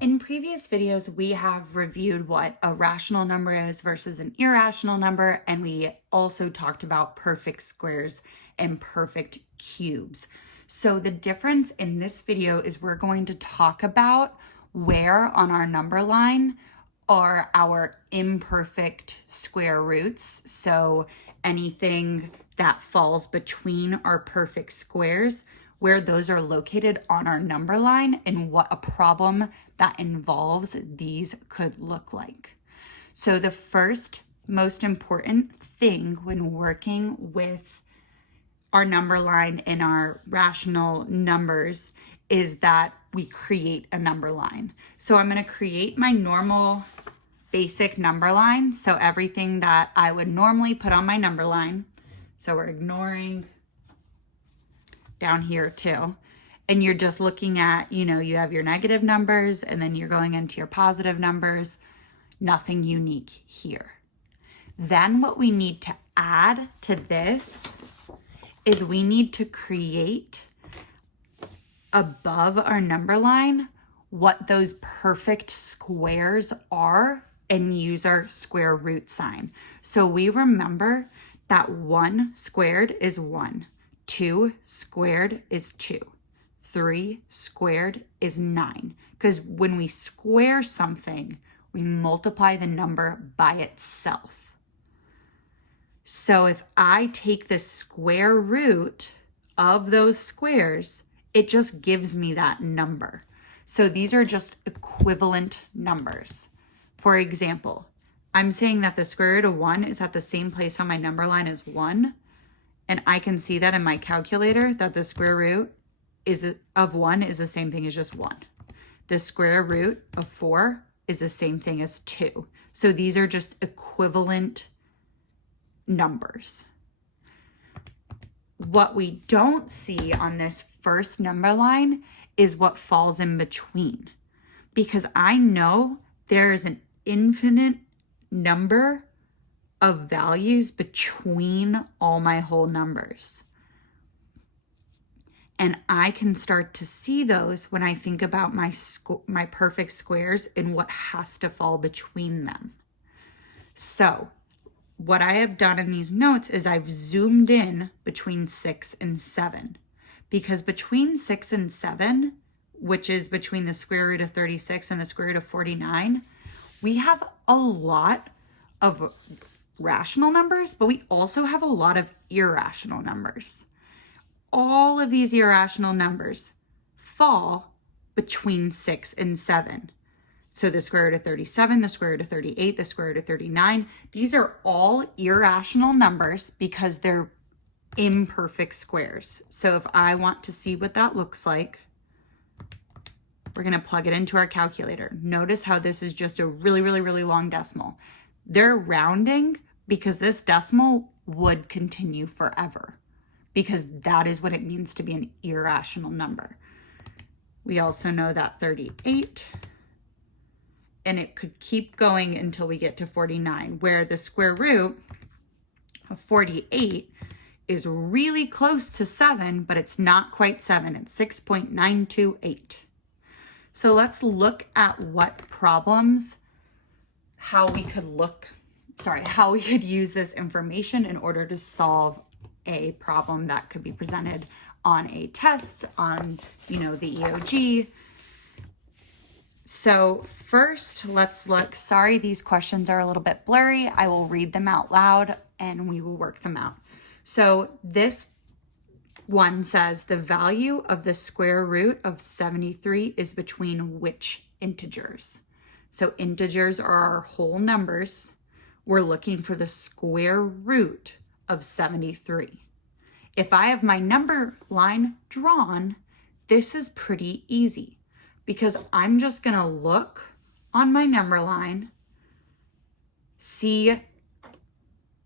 In previous videos, we have reviewed what a rational number is versus an irrational number, and we also talked about perfect squares and perfect cubes. So the difference in this video is we're going to talk about where on our number line are our imperfect square roots. So anything that falls between our perfect squares, where those are located on our number line and what a problem that involves these could look like. So the first most important thing when working with our number line and our rational numbers is that we create a number line. So I'm going to create my normal basic number line. So everything that I would normally put on my number line. So we're ignoring down here too. And you're just looking at, you have your negative numbers and then you're going into your positive numbers. Nothing unique here. Then what we need to add to this is we need to create above our number line what those perfect squares are and use our square root sign. So we remember that 1 squared is 1. 2 squared is 2. 3 squared is 9. Because when we square something, we multiply the number by itself. So if I take the square root of those squares, it just gives me that number. So these are just equivalent numbers. For example, I'm saying that the square root of 1 is at the same place on my number line as 1. And I can see that in my calculator that the square root of 1 is the same thing as just 1. The square root of 4 is the same thing as 2. So these are just equivalent numbers. What we don't see on this first number line is what falls in between, because I know there is an infinite number of values between all my whole numbers. And I can start to see those when I think about my perfect squares and what has to fall between them. So what I have done in these notes is I've zoomed in between 6 and 7, because between 6 and 7, which is between the square root of 36 and the square root of 49, we have a lot of rational numbers, but we also have a lot of irrational numbers. All of these irrational numbers fall between 6 and 7. So the square root of 37, the square root of 38, the square root of 39, these are all irrational numbers because they're imperfect squares. So if I want to see what that looks like, we're going to plug it into our calculator. Notice how this is just a really, really, really long decimal. They're rounding because this decimal would continue forever, because that is what it means to be an irrational number. We also know that 38, and it could keep going until we get to 49, where the square root of 48 is really close to 7, but it's not quite 7. It's 6.928. So let's look at what problems, how we could use this information in order to solve a problem that could be presented on a test, on, the EOG. So first, let's look. Sorry, these questions are a little bit blurry. I will read them out loud and we will work them out. So this one says the value of the square root of 73 is between which integers? So integers are our whole numbers. We're looking for the square root of 73. If I have my number line drawn, this is pretty easy, because I'm just going to look on my number line, see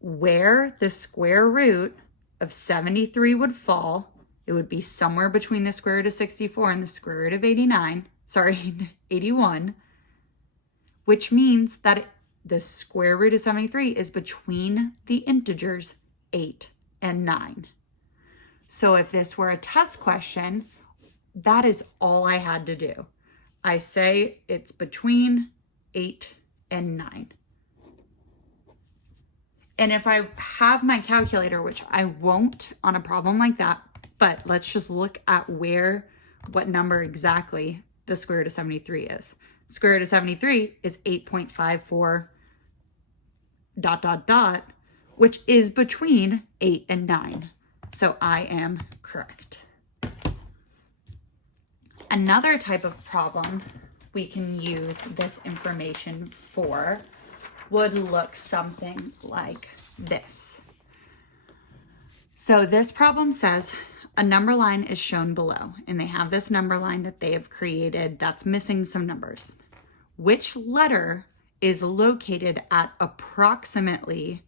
where the square root of 73 would fall. It would be somewhere between the square root of 64 and the square root of 81, which means that the square root of 73 is between the integers 8 and 9. So if this were a test question, that is all I had to do. I say it's between 8 and 9. And if I have my calculator, which I won't on a problem like that, but let's just look at what number exactly the square root of 73 is. Square root of 73 is 8.54 ... which is between 8 and 9. So I am correct. Another type of problem we can use this information for would look something like this. So this problem says a number line is shown below, and they have this number line that they have created that's missing some numbers. Which letter is located at approximately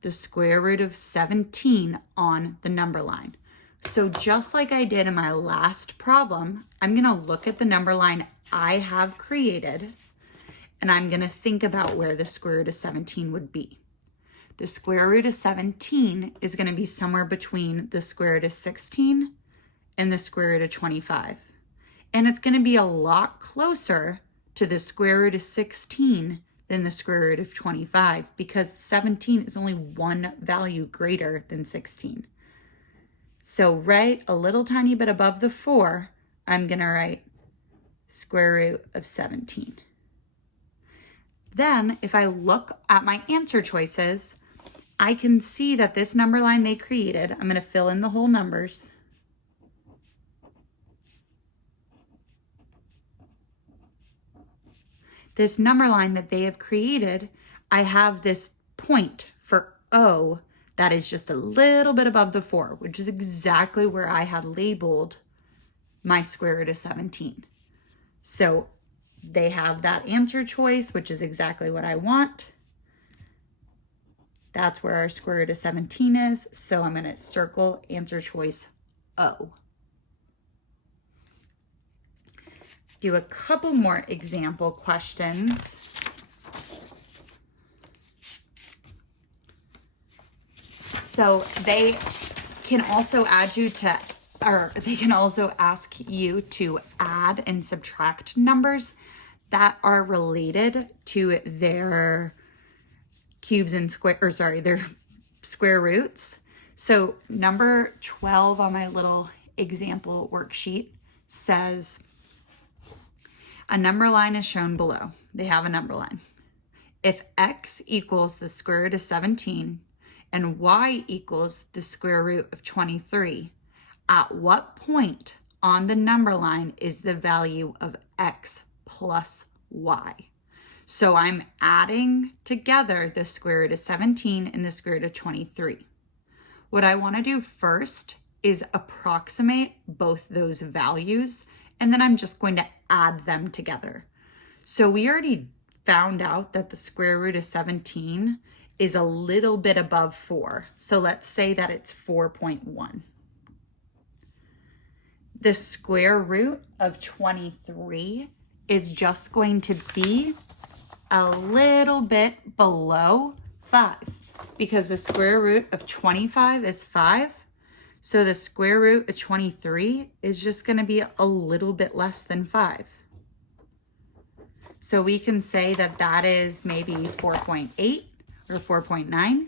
the square root of 17 on the number line? So just like I did in my last problem, I'm going to look at the number line I have created, and I'm going to think about where the square root of 17 would be. The square root of 17 is going to be somewhere between the square root of 16 and the square root of 25. And it's going to be a lot closer to the square root of 16 than the square root of 25, because 17 is only one value greater than 16. So right a little tiny bit above the 4, I'm going to write square root of 17. Then if I look at my answer choices, I can see that this number line they created, I'm going to fill in the whole numbers. This number line that they have created, I have this point for O that is just a little bit above the 4, which is exactly where I had labeled my square root of 17. So they have that answer choice, which is exactly what I want. That's where our square root of 17 is. So I'm going to circle answer choice O. Do a couple more example questions. So they can also ask you to add and subtract numbers that are related to their their square roots. So number 12 on my little example worksheet says a number line is shown below. They have a number line. If x equals the square root of 17 and y equals the square root of 23, at what point on the number line is the value of x plus y? So I'm adding together the square root of 17 and the square root of 23. What I want to do first is approximate both those values, and then I'm just going to add them together. So we already found out that the square root of 17 is a little bit above 4. So let's say that it's 4.1. The square root of 23 is just going to be a little bit below 5, because the square root of 25 is 5. So the square root of 23 is just going to be a little bit less than 5. So we can say that that is maybe 4.8 or 4.9.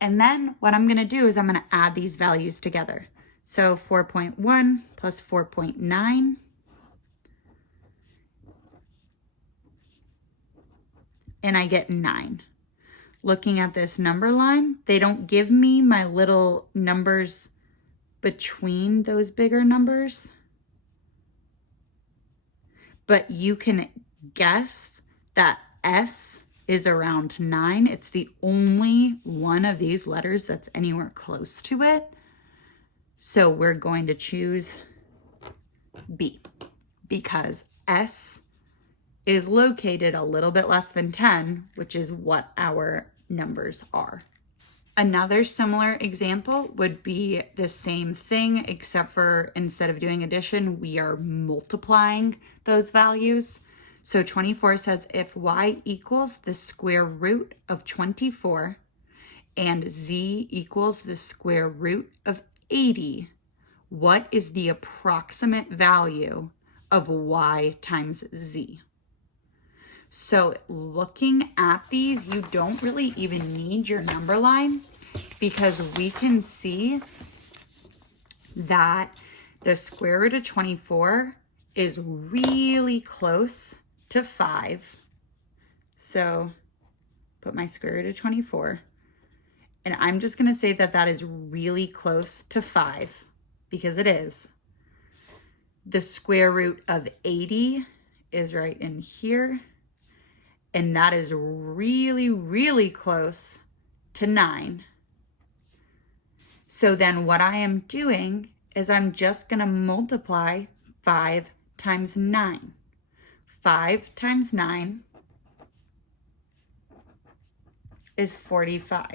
And then what I'm going to do is I'm going to add these values together. So 4.1 plus 4.9. And I get 9. Looking at this number line, they don't give me my little numbers between those bigger numbers. But you can guess that S is around 9. It's the only one of these letters that's anywhere close to it. So we're going to choose B, because S is located a little bit less than 10, which is what our numbers are. Another similar example would be the same thing, except for instead of doing addition, we are multiplying those values. So 24 says if y equals the square root of 24 and z equals the square root of 80, what is the approximate value of y times z? So looking at these, you don't really even need your number line, because we can see that the square root of 24 is really close to 5. So put my square root of 24. And I'm just going to say that that is really close to 5, because it is. The square root of 80 is right in here. And that is really, really close to 9. So then what I am doing is I'm just going to multiply 5 times 9. 5 times 9 is 45.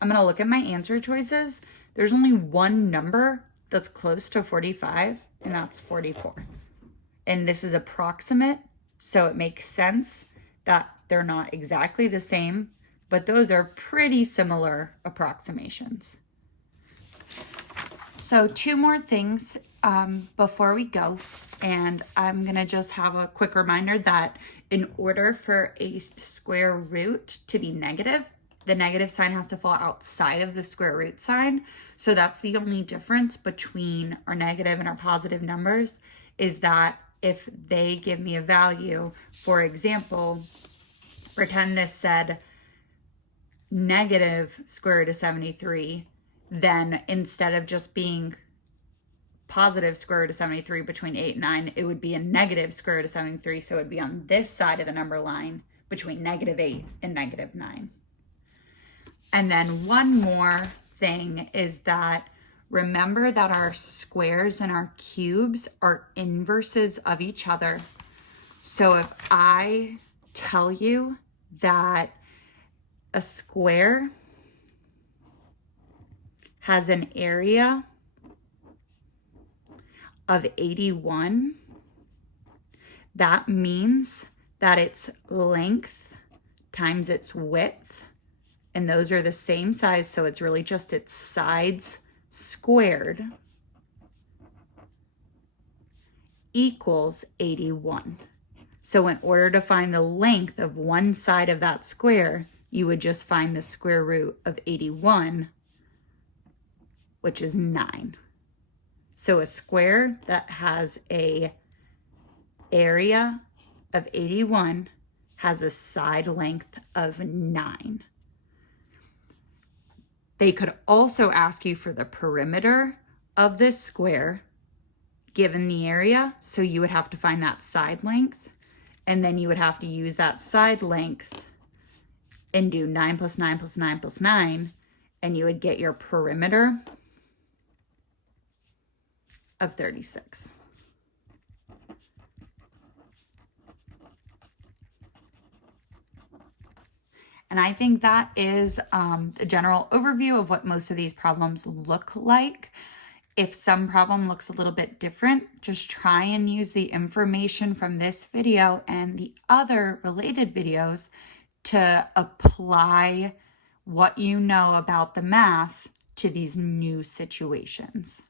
I'm going to look at my answer choices. There's only one number that's close to 45, and that's 44. And this is approximate, so it makes sense that they're not exactly the same, but those are pretty similar approximations. So 2 more things before we go, and I'm going to just have a quick reminder that in order for a square root to be negative, the negative sign has to fall outside of the square root sign. So that's the only difference between our negative and our positive numbers, is that if they give me a value, for example, pretend this said negative square root of 73, then instead of just being positive square root of 73 between 8 and 9, it would be a negative square root of 73. So it would be on this side of the number line between negative 8 and negative 9. And then one more thing is that remember that our squares and our cubes are inverses of each other. So if I tell you that a square has an area of 81, that means that its length times its width, and those are the same size, so it's really just its sides squared, equals 81. So in order to find the length of one side of that square, you would just find the square root of 81, which is 9. So a square that has a area of 81 has a side length of 9. They could also ask you for the perimeter of this square given the area, so you would have to find that side length, and then you would have to use that side length and do 9 plus 9 plus 9 plus 9, and you would get your perimeter of 36. And I think that is a general overview of what most of these problems look like. If some problem looks a little bit different, just try and use the information from this video and the other related videos to apply what you know about the math to these new situations.